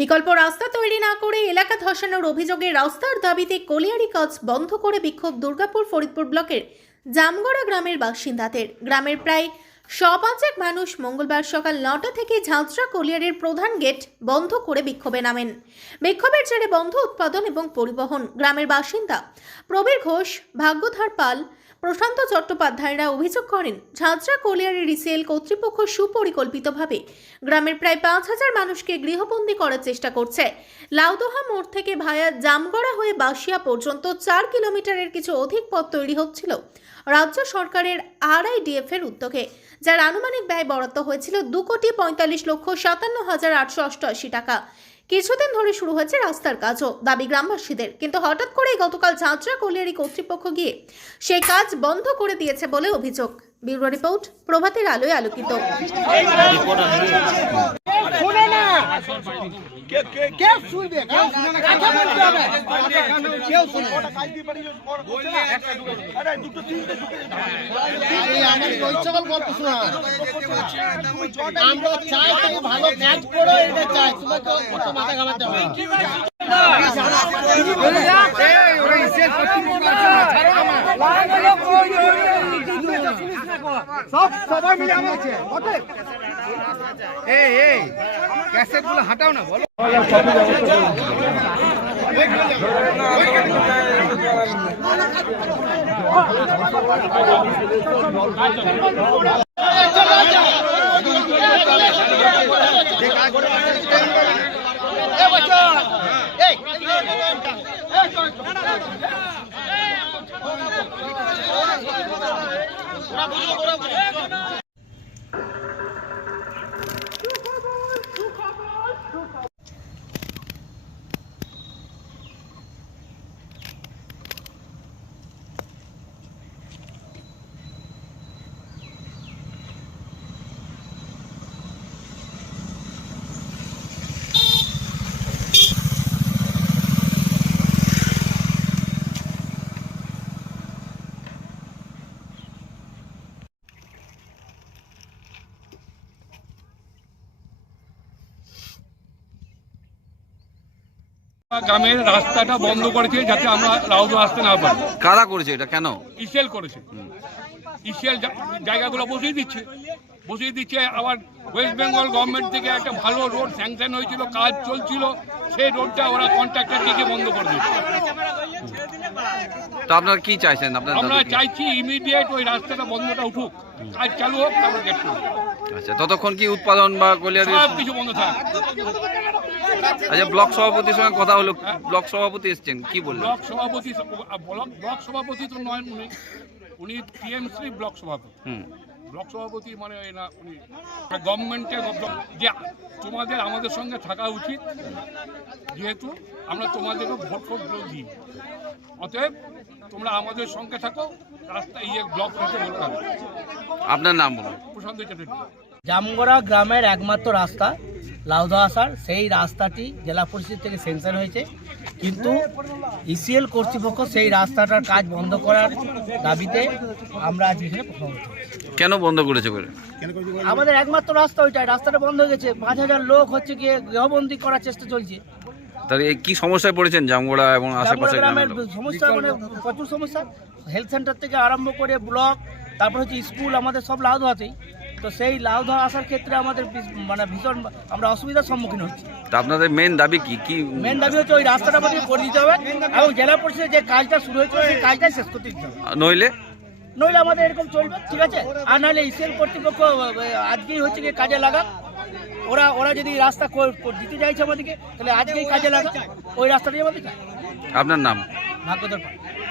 বিকল্প রাস্তা তৈরি না করে এলাকা ধসানোর অভিযোগে রাস্তার দাবিতে কলিয়ারি কাজ বন্ধ করে বিক্ষোভ দুর্গাপুর ফরিদপুর ব্লকের জামগড়া গ্রামের বাসিন্দাদের। গ্রামের প্রায় শপাঁচেক মানুষ মঙ্গলবার সকাল নটা থেকে ঝাঁঝরা কলিয়ারির প্রধান গেট বন্ধ করে বিক্ষোভে নামেন। বিক্ষোভের জেরে বন্ধ উৎপাদন এবং পরিবহন। গ্রামের বাসিন্দা প্রবীর ঘোষ, ভাগ্যধার পাল প্রশান্ত চট্টোপাধ্যায়রা অভিযোগ করেন, ঝাঁঝরা কলিয়ারি রিসেল কর্তৃপক্ষ সুপরিকল্পিতভাবে গ্রামের প্রায় পাঁচ হাজার মানুষকে গৃহবন্দী করার চেষ্টা করছে। লাউদোহা মোড় থেকে ভায়া জামগড়া হয়ে বাসিয়া পর্যন্ত চার কিলোমিটারের কিছু অধিক পথ তৈরি হচ্ছিল রাজ্য সরকারের আরআইডিএফ এর উদ্যোগে, যার আনুমানিক ব্যয় বরাদ্দ হয়েছিল দু কোটি পঁয়তাল্লিশ লক্ষ সাতান্ন হাজার আটশো অষ্টআশি টাকা। কিছুদিন ধরে শুরু হয়েছে রাস্তার কাজও, দাবি গ্রামবাসীদের। কিন্তু হঠাৎ করে গতকাল ঝাঁচরা কলিয়ারি কর্তৃপক্ষ গিয়ে সেই কাজ বন্ধ করে দিয়েছে বলে অভিযোগ। ব্যুরো রিপোর্ট, প্রভাতের আলোয় আলোকিত। কেউ শুনবে কথা বলতে হবে কেউ শুনবে এই আমার ওই সকল গল্প শোনা আমরা চাই তুমি ভালো কাজ করো এটা চাই তোমাকে অত মাথা ঘামাতে হবে সব সবাই মিলে আমার আছে এই এই ক্যাসেটগুলো হাঁটাও না বলো। গ্রামের রাস্তাটা বন্ধ করেছে যাতে আমরা রাউদো আসতে না পারি। কারা করেছে এটা? কেন? ইসেল করেছে। ইসেল জায়গাগুলো বসিয়ে দিচ্ছে। বসিয়ে দিচ্ছে আবার ওয়েস্ট বেঙ্গল গভর্নমেন্ট থেকে একটা ভালো রোড স্যাংশন হয়েছিল কাজ চলছিল। সেই রোডটা ওরা কন্ট্রাক্টর দিকে বন্ধ করে দিচ্ছে তো আপনারা কি চাইছেন? আপনার আমরা চাইছি ইমিডিয়েট ওই রাস্তাটা বন্ধটা উঠুক। কাজ চালু হোক তারপর গেট আচ্ছা ততক্ষণ কি উৎপাদন বা কলিয়ারি সব কিছু বন্ধ থাক। আচ্ছা ব্লক সভাপতির সঙ্গে কথা হলো। ব্লক সভাপতি এসছেন কি বললেন? ব্লক সভাপতি ব্লক ব্লক সভাপতি তো নয় উনি উনি টিএমসি ব্লক সভাপতি। হুম। ব্লক সভাপতি মানে এই না উনি গভর্নমেন্টের যে তোমাদের আমাদের সঙ্গে থাকা উচিত যেহেতু আমরা তোমাদেরকে ভোট ফোট দিই অতএব তোমরা আমাদের সঙ্গে থাকো রাস্তা ইয়ে ব্লক থেকে ভোট আপনার নাম বলুন। প্রশান্ত চ্যাটার্জি। জামগড়া গ্রামের একমাত্র রাস্তা লাউদা আসার সেই রাস্তাটি জেলা পরিষদ থেকে সেন্সার হয়েছে। কিন্তু ইসিএল কর্তৃপক্ষ সেই রাস্তাটার কাজ বন্ধ করার দাবিতে আমরা আজ এখানে কেন বন্ধ করেছে করে? আমাদের একমাত্র রাস্তা ওইটাই রাস্তাটা বন্ধ হয়ে গেছে। পাঁচ হাজার লোক হচ্ছে গিয়ে গৃহবন্দী করার চেষ্টা চলছে। তাহলে কি সমস্যায় পড়েছেন জামগড়া এবং আশেপাশে গ্রামের সমস্যা মানে প্রচুর সমস্যা। হেলথ সেন্টার থেকে আরম্ভ করে ব্লক তারপর হচ্ছে স্কুল আমাদের সব লাউদহাতেই তো সেই লাউদহা আসার ক্ষেত্রে আমাদের বিশ- মানে ভীষণ আমরা অসুবিধার সম্মুখীন হচ্ছি। তা আপনাদের মেন দাবি কি? কি মেন দাবি হচ্ছে ওই রাস্তাটা আমাদের করে দিতে হবে এবং জেলা পরিষদের যে কাজটা শুরু হয়েছিল সেই কাজটাই শেষ করতে দিতে হবে। নইলে? নইলে আমাদের এরকম চলবে ঠিক আছে? আর নাহলে ইসিএল কর্তৃপক্ষ আহ, আজকেই হচ্ছে গিয়ে কাজে লাগাক। ওরা ওরা যদি রাস্তা কর- কর- দিতে চাইছে আমাদেরকে তাহলে আজকেই কাজে লাগাক। ওই রাস্তাটাই আমাদের চাই আপনার নাম? ভাগ্যদর পায়